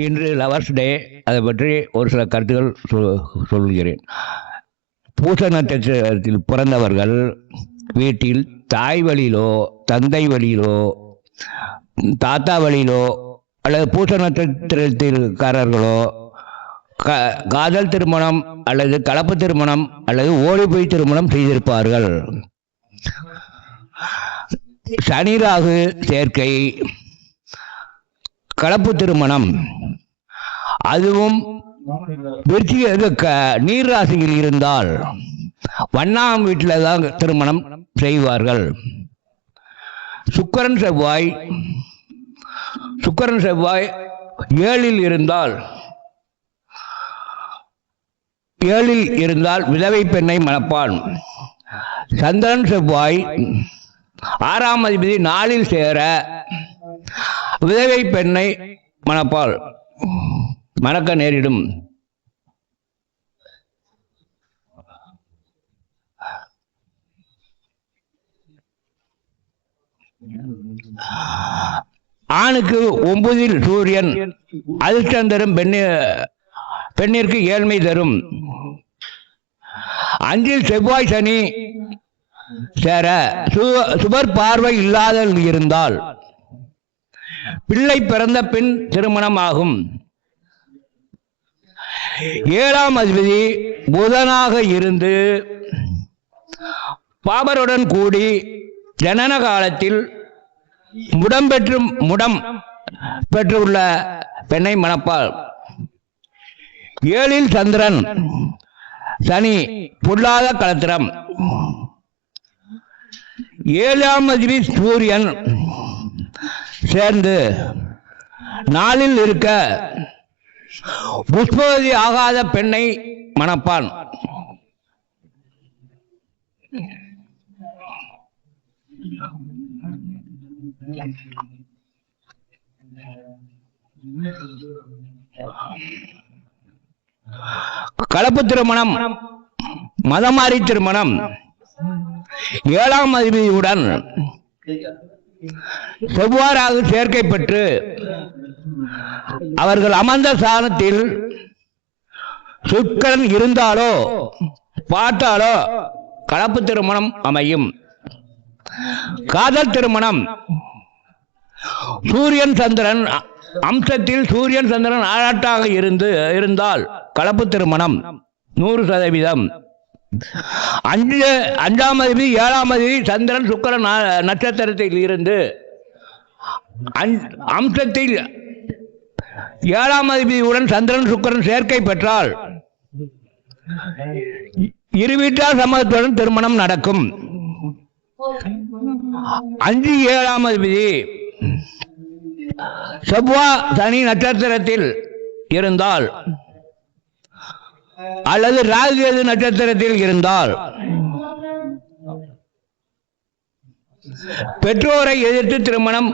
இன்று லவர்ஸ் டே. அதை பற்றி ஒரு சில கருத்துக்கள் சொல்கிறேன். பூச நட்சத்திரத்தில் பிறந்தவர்கள் வீட்டில் தாய் வழியிலோ தந்தை வழியிலோ தாத்தா வழியிலோ அல்லது பூச நட்சத்திரத்திற்காரர்களோ காதல் திருமணம் அல்லது கலப்பு திருமணம் அல்லது ஓடிப்போய் திருமணம் செய்திருப்பார்கள். சனி ராகு சேர்க்கை, கலப்பு திருமணம், அதுவும் நீர் ராசியில் இருந்தால் வண்ணாம் வீட்டில் தான் திருமணம் செய்வார்கள். சுக்கிரன் செவ்வாய் ஏழில் இருந்தால் விதவை பெண்ணை மணப்பான். சந்திரன் செவ்வாய் 6ஆம் அதிபதி 4இல் சேர விதவை பெண்ணை மணக்க நேரிடும். ஆணுக்கு 9இல் சூரியன் அதிர்ஷ்டம் தரும், பெண்ணிற்கு ஏழ்மை தரும். 5இல் செவ்வாய் சனி சேர சுபர் பார்வை இல்லாத இருந்தால் பிள்ளை பிறந்த பின் திருமணம் ஆகும். 7ஆம் அதிபதி புதனாக இருந்து பாபருடன் கூடி ஜனன காலத்தில் முடம் பெற்றுள்ள பெண்ணை மணப்பாள். 7இல் சந்திரன் சனி பொல்லாத களத்திரம். 7ஆம் அதிபதி சூரியன் சேர்ந்து 4இல் இருக்க புஷ்பவதி ஆகாத பெண்ணை மணப்பான். கலப்பு திருமணம், மதமாறி திருமணம் 7ஆம் அதிபதியுடன் செவ்வாறாக சேர்க்கை பெற்று அவர்கள் அமர்ந்த ஸ்தானத்தில் சுக்கிரன் இருந்தாலோ பார்த்தாலோ கலப்பு திருமணம் அமையும். காதல் திருமணம், சூரியன் சந்திரன் அம்சத்தில் சூரியன் சந்திரன் ஆராட்டாக இருந்தால் கலப்பு திருமணம் 100%. 5ஆம் அதிபதி 7ஆம் அதிபதி சந்திரன் சுக்கிரன் நட்சத்திரத்தில் இருந்து அம்சத்தில் 7ஆம் அதிபதியுடன் சந்திரன் சுக்கிரன் சேர்க்கை பெற்றால் இரு வீட்டார் சம்மதத்துடன் திருமணம் நடக்கும். 5 7ஆம் அதிபதி செவ்வாய் சனி நட்சத்திரத்தில் இருந்தால் அல்லது ராகு கேது நட்சத்திரத்தில் இருந்தால் பெற்றோரை எதிர்த்து திருமணம்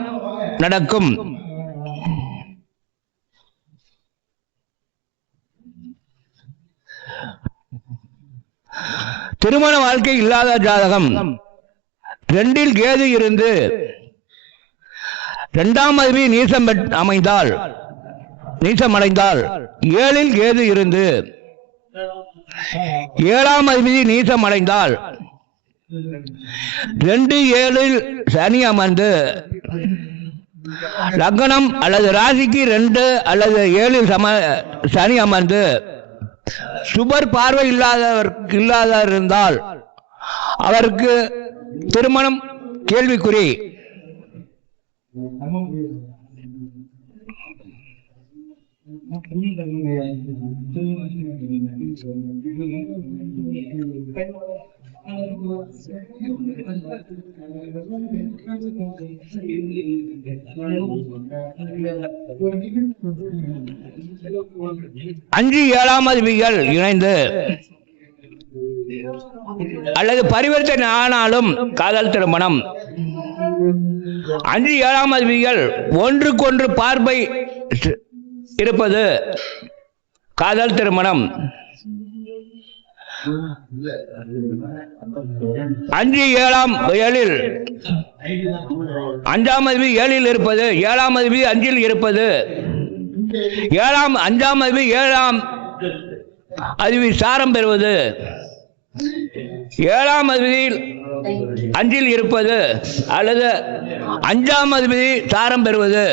நடக்கும். திருமண வாழ்க்கை இல்லாத ஜாதகம் 2இல் கேது இருந்து 2ஆம் அதிபதி நீசமடைந்தால் 7இல் கேது இருந்து 7ஆம் அதிபதி நீசமடைந்தால் 2-7இல் சனி அமர்ந்து லக்னம் அல்லது ராசிக்கு 2 அல்லது 7இல் சனி அமர்ந்து சுபர் பார்வை இல்லாத இருந்தால் அவருக்கு திருமணம் கேள்விக்குறி. அஞ்சு ஏழாம் அதிபதிகள் இணைந்து அல்லது பரிவர்த்தனை ஆனாலும் காதல் திருமணம். 5 7ஆம் அதிபதிகள் ஒன்றுக்கொன்று பார்வை இருப்பது காதல் திருமணம். 5 7ஆம் 7இல் 5ஆம் அதிபதி 7இல் இருப்பது, 7ஆம் அதிபதி 5இல் இருப்பது அஞ்சாம் அதிபதி ஏழாம் அதிபதி சாரம் பெறுவது, ஏழாம் அதிபதியில் அஞ்சில் இருப்பது அல்லது அஞ்சாம் அதிபதி சாரம் பெறுவது,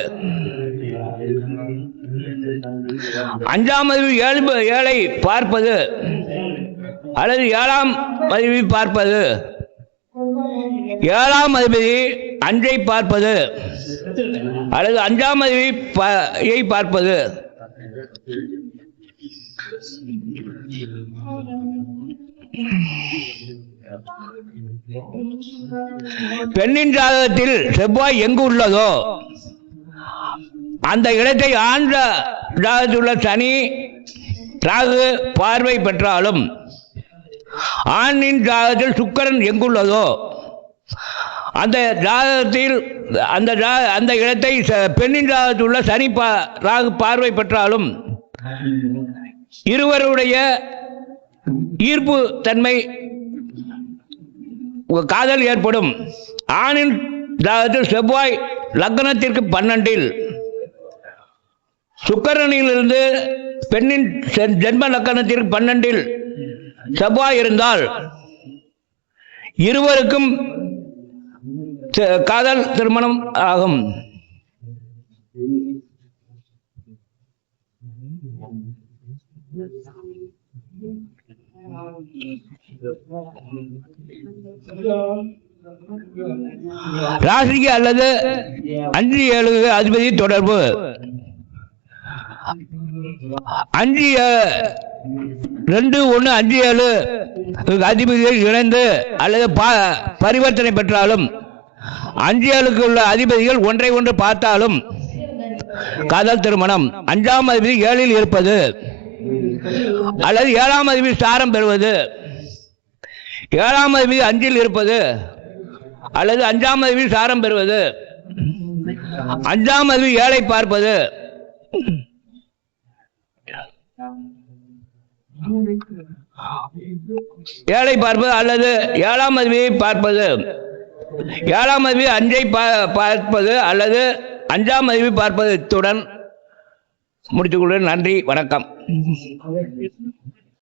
அஞ்சாம் அதிபதி ஏழை பார்ப்பது அல்லது ஏழாம் அதிபதி பார்ப்பது, ஏழாம் அதிபதி அஞ்சை பார்ப்பது அல்லது அஞ்சாம் அதிபதியை பார்ப்பது, பெண்ணின் ஜாதகத்தில் செவ்வாய் எங்கு உள்ளதோ அந்த இடத்தை ஆண் ஜாதகத்தில் உள்ள சனி ராகு பார்வை பெற்றாலும், ஆணின் ஜாதகத்தில் சுக்கிரன் எங்குள்ளதோ அந்த ஜாதகத்தில் அந்த இடத்தை பெண்ணின் ஜாதகத்தில் உள்ள சனி ராகு பார்வை பெற்றாலும் இருவருடைய ஈர்ப்பு தன்மை காதல் ஏற்படும். ஆணின் ஜாதகத்தில் செவ்வாய் லக்னத்திற்கு 12 சுக்கிரனிலிருந்து பெண்ணின் ஜென்ம லக்னத்திற்கு 12 செவ்வாய் இருந்தால் இருவருக்கும் காதல் திருமணம் ஆகும். ராசிக்கு அல்லது 5-7 அதிபதி தொடர்பு. 2-1-5-7 அதிபதிகள் இணைந்து அல்லது பரிவர்த்தனை பெற்றாலும் 5-7 உள்ள அதிபதிகள் ஒன்றை ஒன்று பார்த்தாலும் காதல் திருமணம். 5ஆம் அதிபதி 7இல் இருப்பது அல்லது 7ஆம் அதிபதி சாரம் பெறுவது, 7ஆம் அதிபதி 5இல் இருப்பது அல்லது 5ஆம் அதிபதி சாரம் பெறுவது, 5ஆம் அதிபதி 7ஐ பார்ப்பது, 7ஐ பார்ப்பது அல்லது 7ஆம் அதிபதியை பார்ப்பது, 7ஆம் அதிபதி 5ஐ பார்ப்பது அல்லது 5ஆம் அதிபதி பார்ப்பது. இத்துடன் முடித்துக் கொள்கிறேன். நன்றி, வணக்கம்.